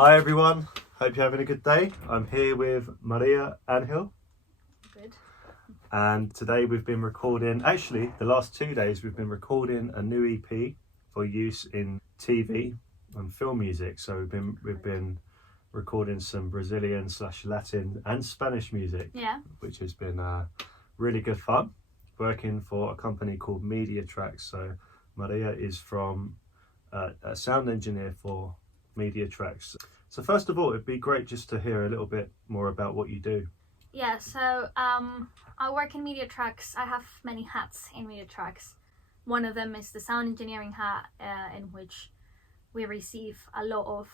Hi everyone, hope you're having a good day. I'm here with Maria Angel. Good. And today we've been recording, actually the last 2 days we've been recording a new EP for use in TV and film music. So we've been recording some Brazilian / Latin and Spanish music, which has been really good fun, working for a company called Media Tracks. So Maria is from a sound engineer for Media Tracks. So first of all, it'd be great just to hear a little bit more about what you do. Yeah, so I work in Media Tracks. I have many hats in Media Tracks. One of them is the sound engineering hat, in which we receive a lot of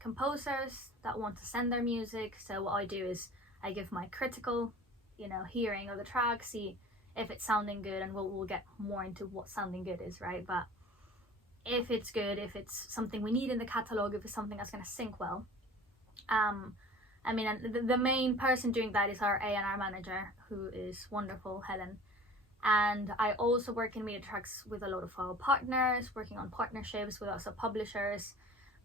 composers that want to send their music. So what I do is I give my critical, hearing of the track, see if it's sounding good, and we'll get more into what sounding good is, right? But if it's good, if it's something we need in the catalog, if it's something that's going to sync well. The main person doing that is our A&R manager, who is wonderful, Helen. And I also work in Media Tracks with a lot of our partners, working on partnerships with also publishers,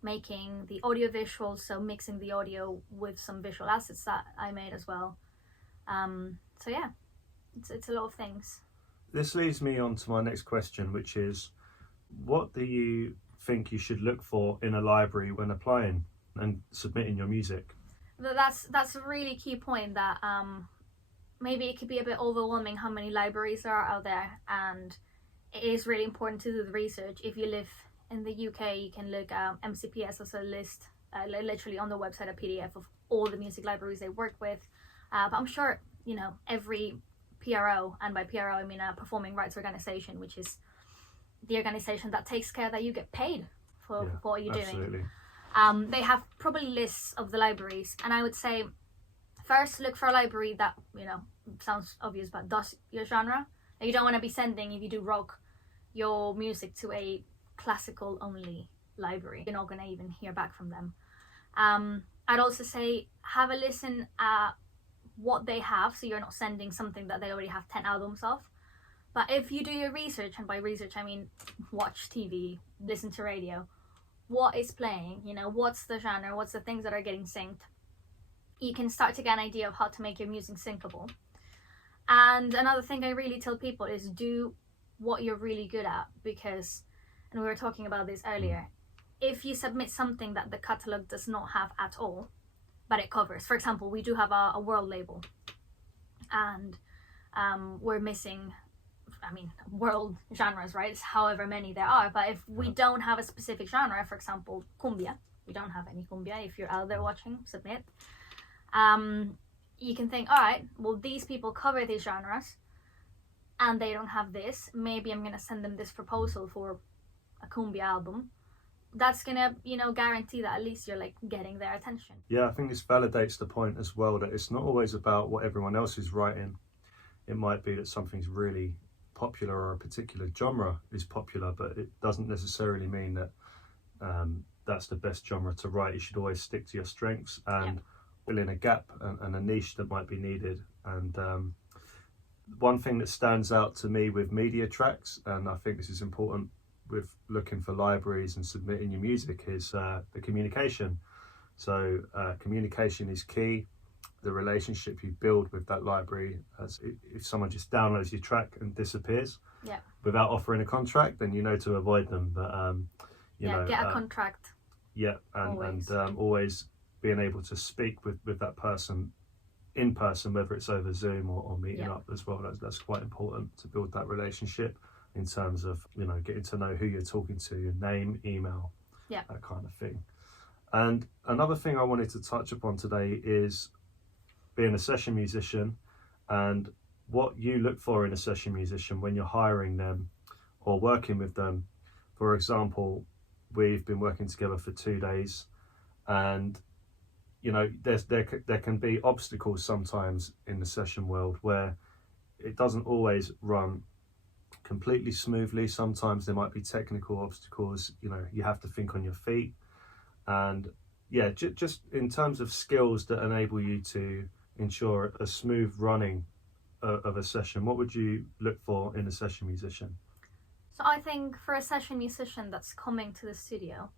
making the audio visuals, so mixing the audio with some visual assets that I made as well. So yeah, it's a lot of things. This leads me on to my next question, which is, what do you think you should look for in a library when applying and submitting your music? That's a really key point, that maybe it could be a bit overwhelming how many libraries there are out there, and it is really important to do the research. If you live in the UK, you can look at MCPS as a list, literally on the website, a PDF of all the music libraries they work with. But I'm sure, every PRO, and by PRO I mean a performing rights organization, which is the organization that takes care that you get paid for what you're doing. They have probably lists of the libraries, and I would say first look for a library that, sounds obvious, but does your genre. You don't want to be sending, if you do rock, your music to a classical only library. You're not going to even hear back from them. I'd also say have a listen at what they have, so you're not sending something that they already have 10 albums of. But if you do your research, and by research I mean watch TV, listen to radio, what is playing, what's the genre, what's the things that are getting synced, you can start to get an idea of how to make your music syncable. And another thing I really tell people is do what you're really good at, because, and we were talking about this earlier, if you submit something that the catalog does not have at all, but it covers, for example, we do have a world label, and we're missing world genres, right? It's however many there are. But if we don't have a specific genre, for example, cumbia, we don't have any cumbia. If you're out there watching, submit. You can think, all right, well, these people cover these genres and they don't have this. Maybe I'm going to send them this proposal for a cumbia album. That's going to, guarantee that at least you're getting their attention. Yeah, I think this validates the point as well, that it's not always about what everyone else is writing. It might be that something's really popular or a particular genre is popular, but it doesn't necessarily mean that that's the best genre to write. You should always stick to your strengths and fill in a gap and a niche that might be needed. And one thing that stands out to me with Media Tracks, and I think this is important with looking for libraries and submitting your music, is the communication. So communication is key. The relationship you build with that library, as if someone just downloads your track and disappears without offering a contract, then you know to avoid them. But get a contract. And always being able to speak with that person in person, whether it's over Zoom or meeting up as well. That's quite important to build that relationship in terms of getting to know who you're talking to, your name, email, that kind of thing. And another thing I wanted to touch upon today is being a session musician, and what you look for in a session musician when you're hiring them or working with them. For example, we've been working together for 2 days, and there can be obstacles sometimes in the session world where it doesn't always run completely smoothly. Sometimes there might be technical obstacles. You have to think on your feet, and just in terms of skills that enable you to ensure a smooth running of a session, what would you look for in a session musician? So I think for a session musician that's coming to the studio,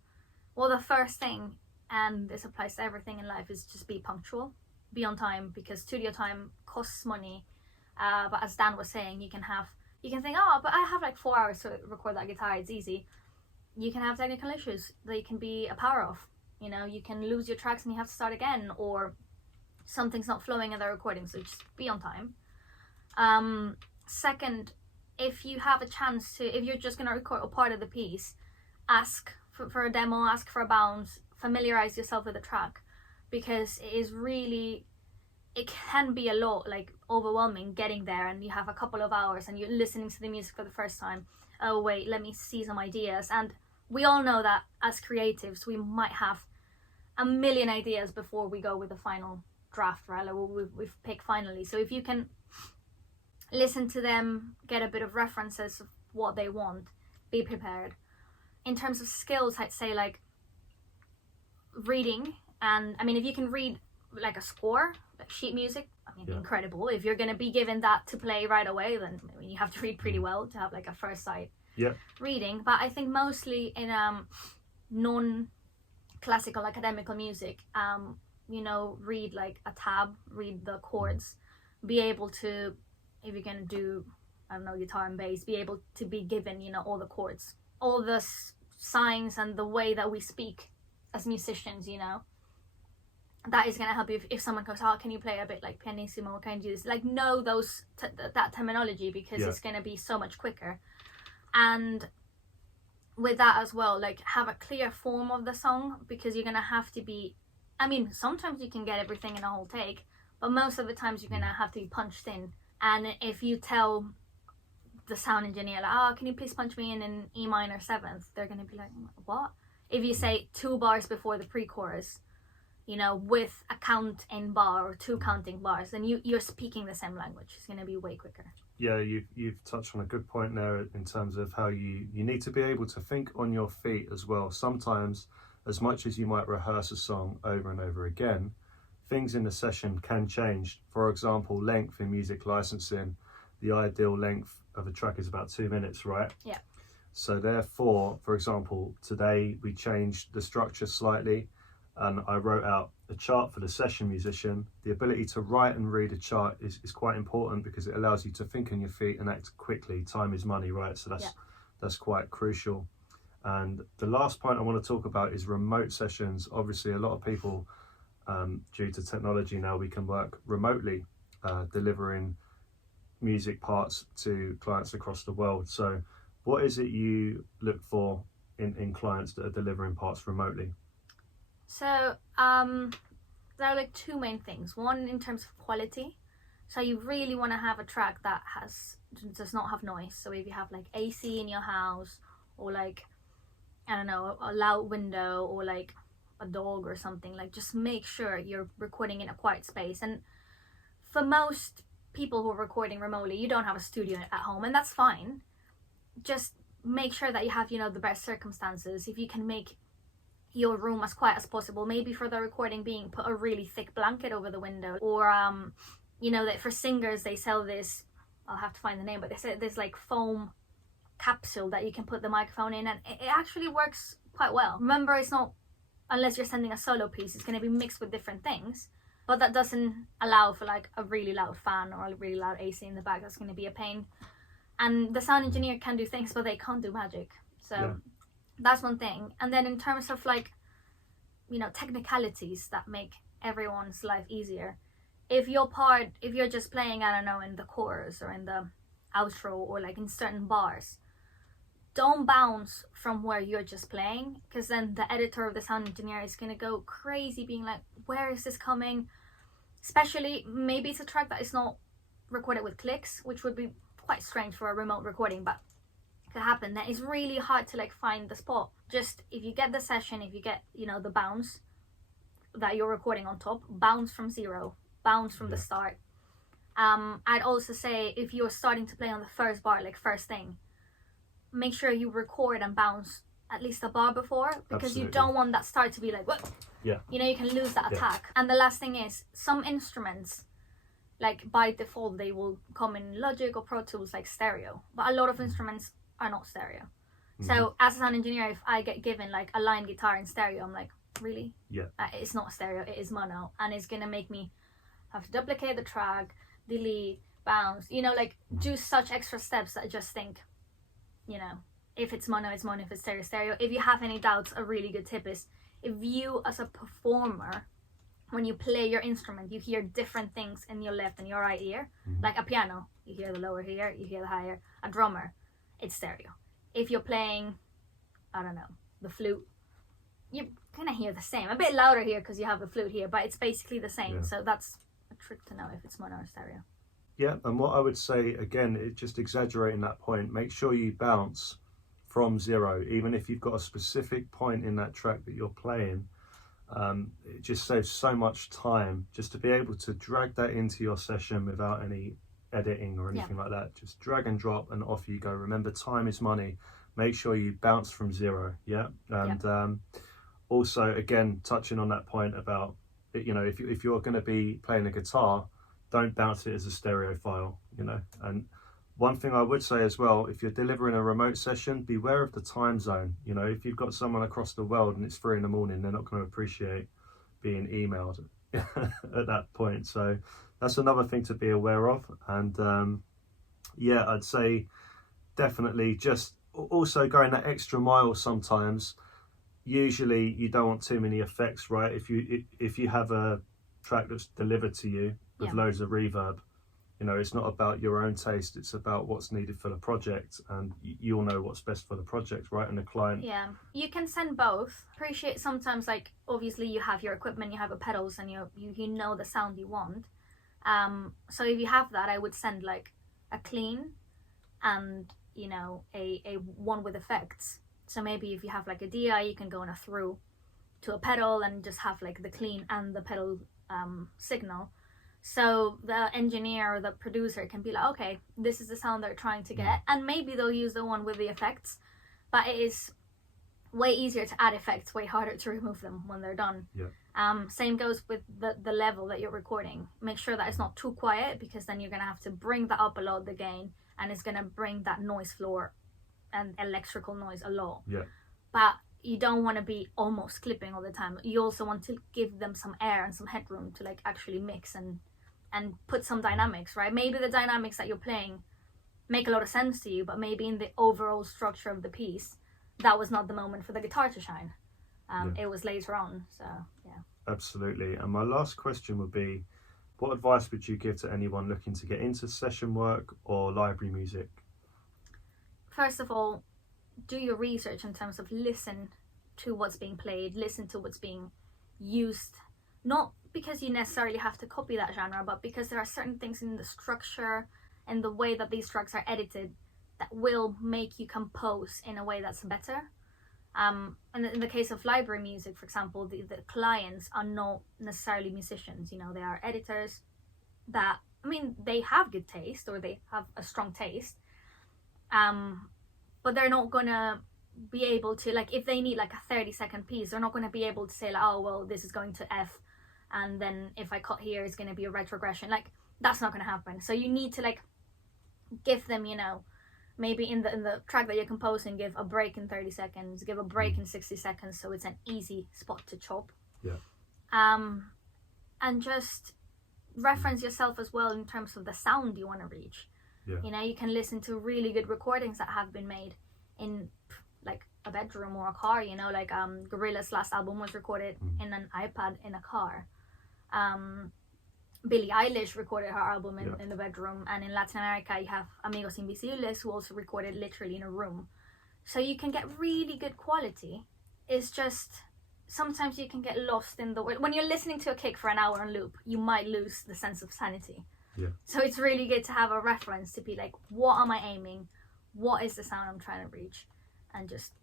well, the first thing and this applies to everything in life, is just be punctual, be on time, because studio time costs money. But as Dan was saying, you can think, oh, but I have like 4 hours to record that guitar, it's easy. You can have technical issues. They can be a power off. You know, you can lose your tracks and you have to start again, or something's not flowing in the recording, so just be on time. Second, if you have a chance to, if you're just going to record a part of the piece, ask for a demo, ask for a bounce, familiarize yourself with the track, because it can be a lot, like, overwhelming getting there and you have a couple of hours and you're listening to the music for the first time. Oh wait, let me see some ideas. And we all know that as creatives we might have a million ideas before we go with the final draft, right? Like we've picked finally. So if you can listen to them, get a bit of references of what they want, be prepared. In terms of skills, I'd say like reading, and I mean, if you can read like a score, like sheet music, I mean, incredible. If you're going to be given that to play right away, then I mean, you have to read pretty well to have like a first sight reading. But I think mostly in non-classical academical music, you know, read like a tab, read the chords, be able to, if you're going to do, I don't know, guitar and bass, be able to be given, you know, all the chords, all the signs and the way that we speak as musicians, you know. That is going to help you if someone goes, oh, can you play a bit like pianissimo, or can you do this? Like, know those that terminology, because it's going to be so much quicker. And with that as well, like, have a clear form of the song, because you're going to have to be, I mean, sometimes you can get everything in a whole take, but most of the times you're going to have to be punched in. And if you tell the sound engineer, like, oh, can you please punch me in E minor 7th? They're going to be like, what? If you say 2 bars before the pre-chorus, you know, with a count in bar or 2 counting bars, then you're speaking the same language. It's going to be way quicker. Yeah, you've touched on a good point there in terms of how you need to be able to think on your feet as well. Sometimes, as much as you might rehearse a song over and over again, things in the session can change. For example, length in music licensing, the ideal length of a track is about 2 minutes, right? Yeah. So therefore, for example, today we changed the structure slightly, and I wrote out a chart for the session musician. The ability to write and read a chart is quite important, because it allows you to think on your feet and act quickly. Time is money, right? So that's quite crucial. And the last point I want to talk about is remote sessions. Obviously, a lot of people, due to technology now, we can work remotely, delivering music parts to clients across the world. So what is it you look for in clients that are delivering parts remotely? So there are like 2 main things. One, in terms of quality. So you really want to have a track that does not have noise. So if you have like AC in your house, or like, I don't know, a loud window, or like a dog or something, like, just make sure you're recording in a quiet space. And for most people who are recording remotely, you don't have a studio at home, and that's fine. Just make sure that you have, you know, the best circumstances. If you can make your room as quiet as possible, maybe for the recording being, put a really thick blanket over the window, or you know, that for singers they sell this, I'll have to find the name, but they say there's like foam capsule that you can put the microphone in, and it actually works quite well. Remember, it's not, unless you're sending a solo piece, it's going to be mixed with different things, but that doesn't allow for like a really loud fan or a really loud AC in the back. That's going to be a pain. And the sound engineer can do things, but they can't do magic. So that's one thing. And then in terms of like, you know, technicalities that make everyone's life easier, if you're just playing, I don't know, in the chorus or in the outro, or like in certain bars, don't bounce from where you're just playing, because then the editor or the sound engineer is going to go crazy being like, where is this coming? Especially, maybe it's a track that is not recorded with clicks, which would be quite strange for a remote recording, but could happen. That is really hard to like find the spot. Just, if you get the session, if you get, you know, the bounce that you're recording on top, bounce from 0, bounce from the start. I'd also say, if you're starting to play on the first bar, like first thing, make sure you record and bounce at least a bar before, because you don't want that start to be like, what? Yeah. You know, you can lose that attack. And the last thing is, some instruments, like by default, they will come in Logic or Pro Tools like stereo, but a lot of instruments are not stereo. So as a sound engineer, if I get given like a line guitar in stereo, I'm like, really. Yeah. It's not stereo, it is mono, and it's gonna make me have to duplicate the track, delete, bounce, like do such extra steps that I just think, if it's mono, it's mono. If it's stereo, stereo. If you have any doubts, a really good tip is, if you as a performer, when you play your instrument, you hear different things in your left and your right ear. Like a piano, you hear the lower here, you hear the higher. A drummer, it's stereo. If you're playing, I don't know, the flute, you're gonna hear the same. A bit louder here because you have the flute here, but it's basically the same. So that's a trick to know if it's mono or stereo. Yeah, and what I would say, again, just exaggerating that point, make sure you bounce from 0, even if you've got a specific point in that track that you're playing. It just saves so much time just to be able to drag that into your session without any editing or anything like that. Just drag and drop and off you go. Remember, time is money. Make sure you bounce from 0. And also, again, touching on that point about, if you're going to be playing a guitar, don't bounce it as a stereo file. And one thing I would say as well, if you're delivering a remote session, beware of the time zone. If you've got someone across the world and it's 3 in the morning, they're not going to appreciate being emailed at that point. So that's another thing to be aware of. And I'd say definitely just also going that extra mile sometimes. Usually you don't want too many effects, right? If you have a track that's delivered to you with loads of reverb, it's not about your own taste, it's about what's needed for the project, and you'll know what's best for the project, right? And the client. Yeah, you can send both. Appreciate sometimes, like, obviously you have your equipment, you have the pedals, and you know the sound you want. So if you have that, I would send like a clean and a one with effects. So maybe if you have like a DI, you can go on a through to a pedal and just have like the clean and the pedal signal. So the engineer or the producer can be like, okay, this is the sound they're trying to get, and maybe they'll use the one with the effects, but it is way easier to add effects, way harder to remove them when they're done. Same goes with the level that you're recording. Make sure that it's not too quiet, because then you're gonna have to bring that up a lot, the gain, and it's gonna bring that noise floor and electrical noise a lot. But you don't want to be almost clipping all the time. You also want to give them some air and some headroom to like actually mix and put some dynamics, right? Maybe the dynamics that you're playing make a lot of sense to you, but maybe in the overall structure of the piece, that was not the moment for the guitar to shine. It was later on. So Absolutely. And my last question would be, what advice would you give to anyone looking to get into session work or library music? First of all, do your research in terms of listen to what's being played, listen to what's being used, not because you necessarily have to copy that genre, but because there are certain things in the structure and the way that these tracks are edited that will make you compose in a way that's better. And in the case of library music, for example, the clients are not necessarily musicians, they are editors that, they have good taste, or they have a strong taste, but they're not gonna be able to, like, if they need like a 30-second piece, they're not gonna be able to say like, oh well, this is going to F, and then if I cut here, it's gonna be a retrogression. Like, that's not gonna happen. So you need to like give them, maybe in the track that you're composing, give a break in 30 seconds, give a break in 60 seconds, so it's an easy spot to chop. And just reference yourself as well in terms of the sound you want to reach. You can listen to really good recordings that have been made in like a bedroom or a car, like Gorillaz' last album was recorded in an iPad in a car. Billie Eilish recorded her album in the bedroom, and in Latin America you have Amigos Invisibles, who also recorded literally in a room. So you can get really good quality. It's just sometimes you can get lost in the when you're listening to a kick for an hour on loop, you might lose the sense of sanity. So it's really good to have a reference to be like, what am I aiming? What is the sound I'm trying to reach? And just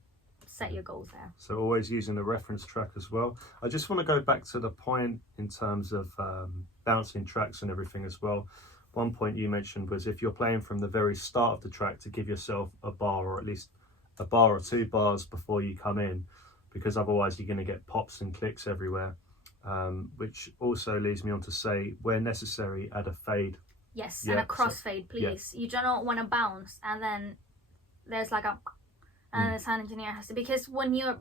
set your goals there. So always using the reference track as well. I just want to go back to the point in terms of bouncing tracks and everything as well. One point you mentioned was if you're playing from the very start of the track, to give yourself a bar, or at least a bar or 2 bars before you come in, because otherwise you're going to get pops and clicks everywhere. Which also leads me on to say, where necessary, add a fade. Yes, and a crossfade, please. You do not want to bounce and then there's like a, and the sound engineer has to, because when you're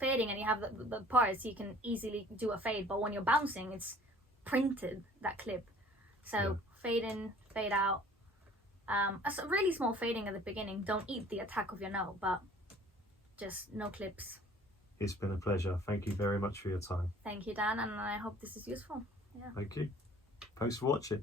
fading and you have the parts, you can easily do a fade, but when you're bouncing, it's printed, that clip. So fade in, fade out. A really small fading at the beginning. Don't eat the attack of your note, but just no clips. It's been a pleasure. Thank you very much for your time. Thank you, Dan, and I hope this is useful. Yeah. Thank you. Thanks for watching.